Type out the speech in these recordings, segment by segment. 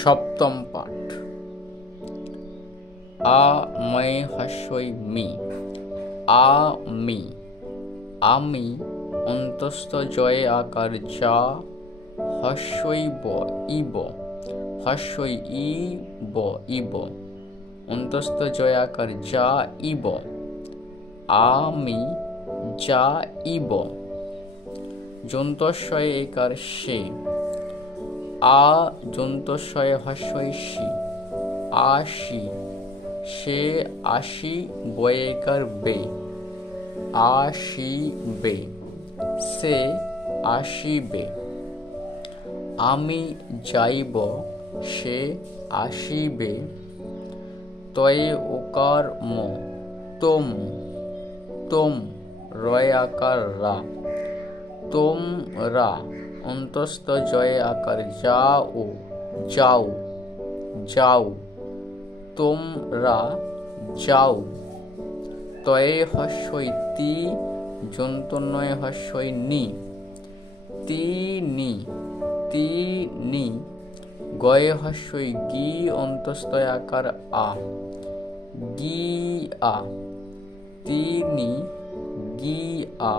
সপ্তম পাঠ। আ ময় হস্যই মি। আমি, আমি অন্তস্থ জয়ে আকার যা, হস্যই ব ইব, হস্যই ইব ইব, অন্তস্থ জয় আকার যা ইব। আমি যা ইব, যন্তস্বয়ে একার সে। আ যন্তস্বয়ে হস্যই সি, আশি, সে আশি বয়ে একার বে, আসিবে, সে আসিবে। আমি যাইব, সে আসিবে, তয়ে ওকার ম, তোম, তোম রয় আকার রা, তোমরা, অন্তস্থ জয়ে আকার যাও, যাও, যাও, তোমরা যাও। তয়ে হস্যই তি, যন্তন্বয়ে হস্যই নি, তিনি, তিনি, গয়ে হস্যই গি, অন্তস্থ আকার আ, গিয়া, তিনি গিয়া,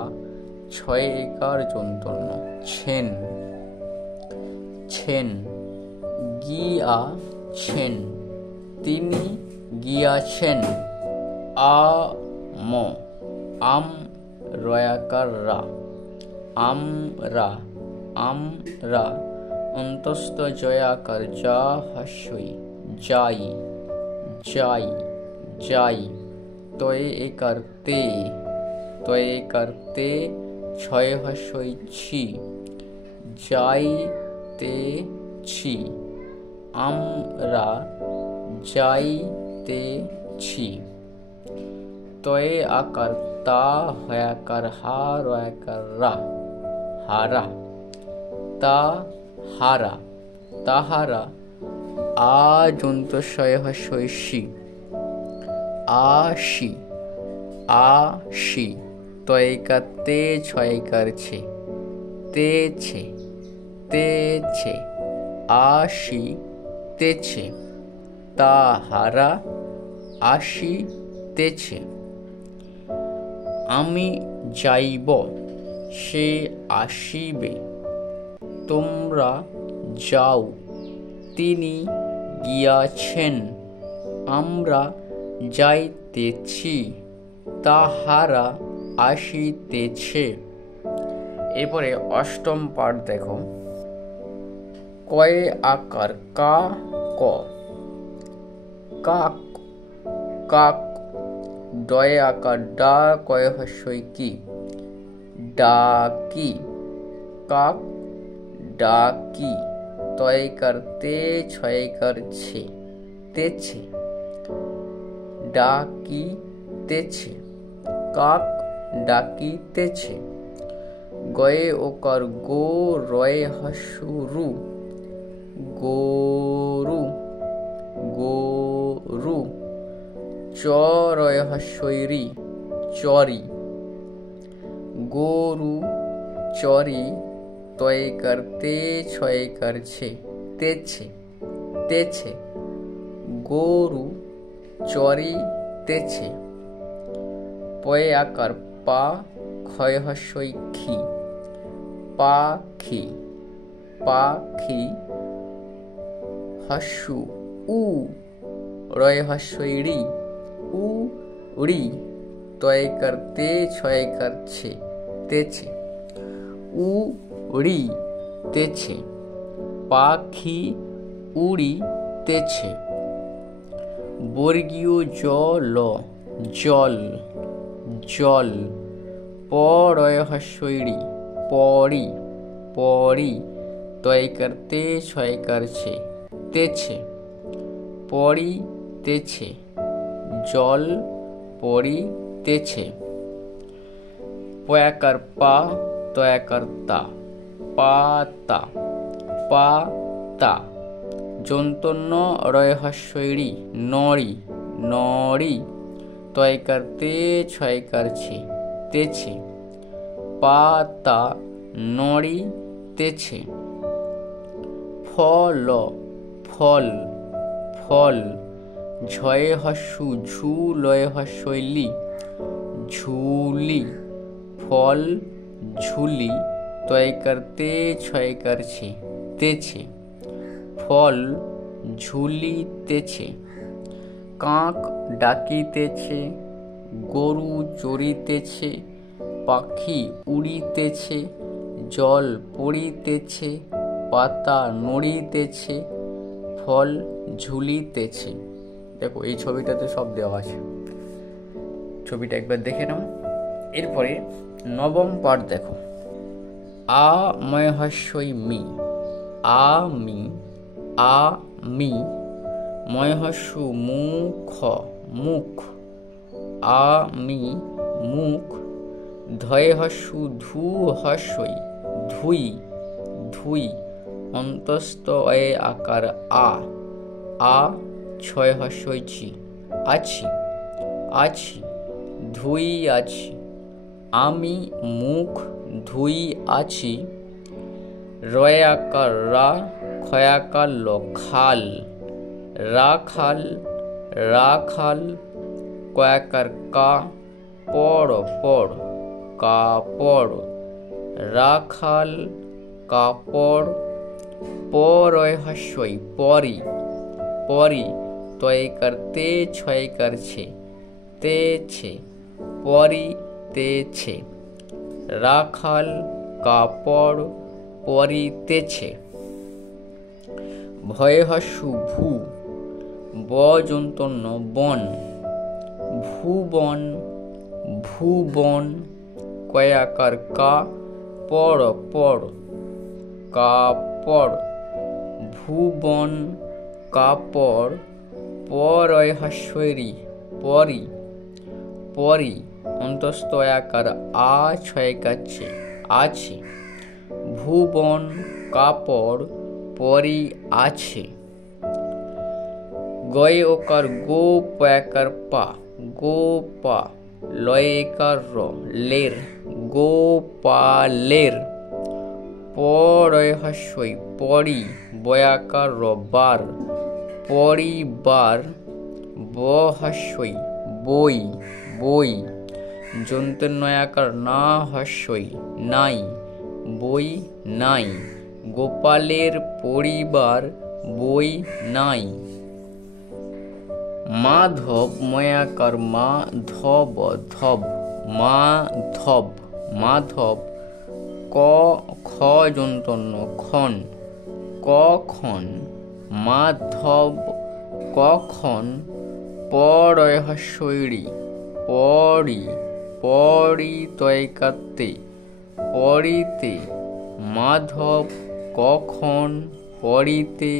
ছয় একার যন্তন্য ছেন, ছেন, গিয়া ছেন, তিনি গিয়াছেন। আম, আম রয়াকার রা, আমরা, আমরা, অন্তস্থ জয়াকার যা হস্যই যাই, যাই, যাই, তয়ে একার তে, তয়ে একার তে, ছয় হস্যই ছি, যাইতেছি, আমরা যাইতেছি। তয়ে আকার তা, হয়াকার হা, রয়াকার রা, হারা, তাহারা, তাহারা। আ যন্তস্বয়ে হস্যই সি, আশি, আশি, তয়িকার তে, ছয়িকার ছে, তেছে, তেছে, আশি তেছে। তাহারা আসি তেছে। আমি যাইব, সে আসিবে, তোমরা যাও, তিনি গিয়াছেন, আমরা যাইতেছি, তাহারা আসিতেছে। এরপরে অষ্টম পাঠ দেখো। কয়ে আকার কা, ক, কাক, কাক, ডয়ে আকার ডা, কয়ে হস্যই কি, ডাকি, কাক ডাকি, তয়িকার তে, ছয়িকার ছে, তেছে, ডাকিতেছে, কাক ডাকিতেছে। গয়ে ওকার গো, রয়ে হস্য রু, গোরু, গোরু, চ রয়ে হস্যই রি, চরি, গোরু চরি, তয়িকার তে, ছয়িকার ছে, তেছে, তেছে, গোরু চরিতেছে। পয়ে আকার পা, ক্ষয় হস্যই খি, পাখি, পাখি, হস্য উ, রয় হস্যই রি, উড়ি, তয়িকার তে, ছয়িকার ছে, তেছে, উড়ি তেছে, পাখি উড়িতেছে। বর্গীয় জ ল, জল, জল, প রয় হস্যই রি, পরি, পরি, তয়িকার তে, ছয়িকার ছে, তেছে, পরিতেছে, জল পরিতেছে। পয়াকার পা, তয়াকার তা, পাতা, পাতা, যন্তন্য রয় হস্যই রি, নড়ি, নড়ি, তয়িকার তে, ছয়িকার ছে, তেছে, পাতা নড়িতেছে। ফল, ফ ফল ফল, ঝয়ে হস্যু ঝু লয়ে হস্যই লি, ঝুলি। ফল ঝুলি, তয় করতে ছয় করছে তেছে, ফল ঝুলিতেছে। কাক ডাকিতেছে, গরু চরিতেছে, পাখি উড়িতেছে, জল পড়িতেছে, পাতা নড়িতেছে, ফল ঝুলিতেছে। দেখো এই ছবিটাতে সব দেওয়া আছে, ছবিটা একবার দেখে নাও। এরপরে নবম পাঠ দেখো। আ ময় হস্যই মি, আমি আমি। ময় হস্যু মুখ মুখ, আমি মুখ। ধয়ে হস্যু ধু হস্যই ধুই ধুই। অন্তস্থ এ আকার আ ছয় হস্যই ছি আছি আছি। ধুই আছি, আমি মুখ ধুই আছি। রয়ে আকার রা, ক্ষয় আকার ল খাল, রাখাল রাখাল। কয়াকার কা, পড় পড় কাপড়। রাখাল কাপড়। পরয় হস্যই পরি পরি, তয় করতে ছয় করছে তেছে, পরিতেছে। রাখাল কাপড় পরিতেছে। ভয়ে হস্যু ভূ, ব যন্তন্য বন, ভুবন ভুবন। কয়াকার কা, পড় পড় কাপড়। ভুবন কাপড়। পরয় হস্যই পরি পরি। অন্তস্থ আকার আ ছয় কাছে আছে। ভুবন কাপড় পরি আছে। গয়ে ওকার গো, পয়াকার পা, গো পা। লয়েকার র, লের, গোপালের। পরয় হস্যই পরি, বয়াকার র বার, পরিবার। ব হস্যই বই বই। যন্ত্রের নয়াকার না হস্যই নাই, বই নাই। গোপালের পরিবার বই নাই। মাধব ময়াকার মা, ধব ধব মাধব মাধব। ক খ যন্তন্য খন, কখন মাধব কখন। পরয় হস্যই রি, পরি পরি। তয় করতে পড়িতে, মাধব কখন পড়িতে।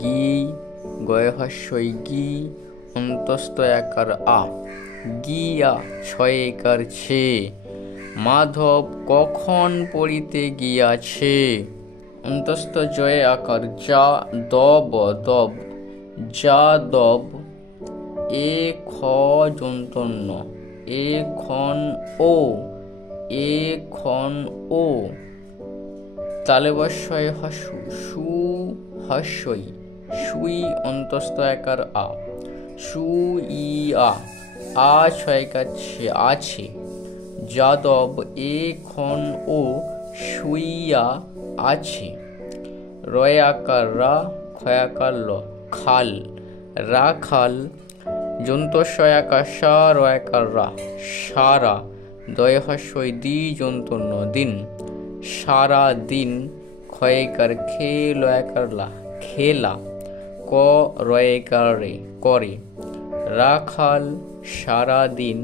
গি গয়ে হস্যই গি, অন্তস্থ আকার আ, গিয়া ছয় করছে। মাধব কখন পড়িতে গিয়াছে। অন্তস্থ জয়ে আকার যা, দব দব যাদব। এ খ যন্তন্য এখন ও, এখন ও। তালেবস্যয় হস্যু সু হস্যই সুই, অন্তস্থ আকার আ, সুইয়া। আ ছয় কাছে আছে। যাদব এখন ও শুইয়া আছে। রয় আকার রা, ক্ষয় আকার ল খাল, রাখাল। যন্তস্বয় আকার সা, রয় আকার রা, সারা। দয় হস্যই দি যন্তন্য দিন, সারা দিন। ক্ষয়কার খে, লয়াকার লা খেলা। ক রয়েকার রে করে। রাখাল সারা দিন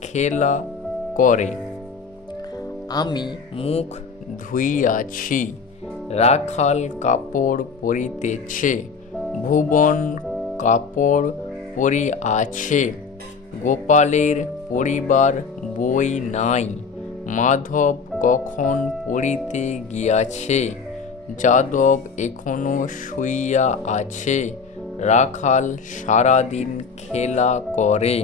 খেলা করে। আমি মুখ ধুইয়াছি, রাখাল কাপড় পরিতেছে। ভুবন কাপড় পরিয়াছে। গোপালের পরিবার বই নাই। মাধব কখন পড়িতে গিয়াছে। যাদব এখনো শুইয়া আছে। রাখাল সারাদিন খেলা করে।